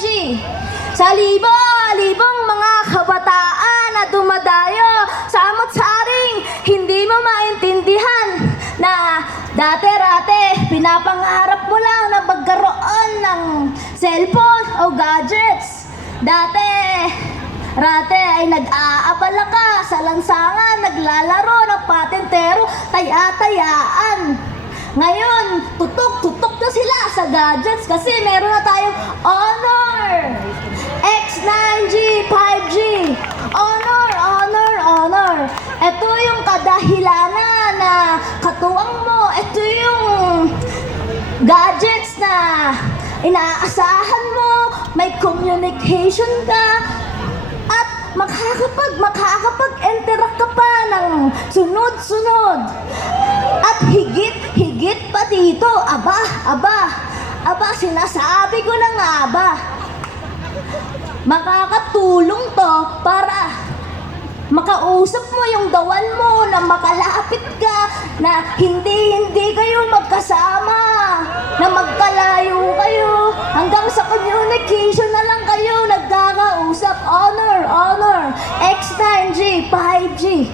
5G. Sa libo-libong mga kabataan na dumadayo sa amot-saring hindi mo maintindihan na dati-rate pinapangarap mo lang na magkaroon ng cellphone o gadgets. Dati-rate ay nag-aabala ka sa lansangan, naglalaro ng patentero, taya-tayaan. Ngayon, tutok-tutok na sila sa gadgets kasi meron na tayong Honor X9G 5G. Honor. Ito yung kadahilanan na katuwang mo. Ito yung gadgets na inaasahan mo. May communication ka. At makakapag-interact ka pa ng sunod-sunod. At higit pa dito, aba, sinasabi ko na nga ba, makakatulong to para makausap mo yung dawan mo na makalapit ka, na hindi kayo magkasama, na magkalayo kayo, hanggang sa communication na lang kayo nagkakausap. Honor X9G 5G.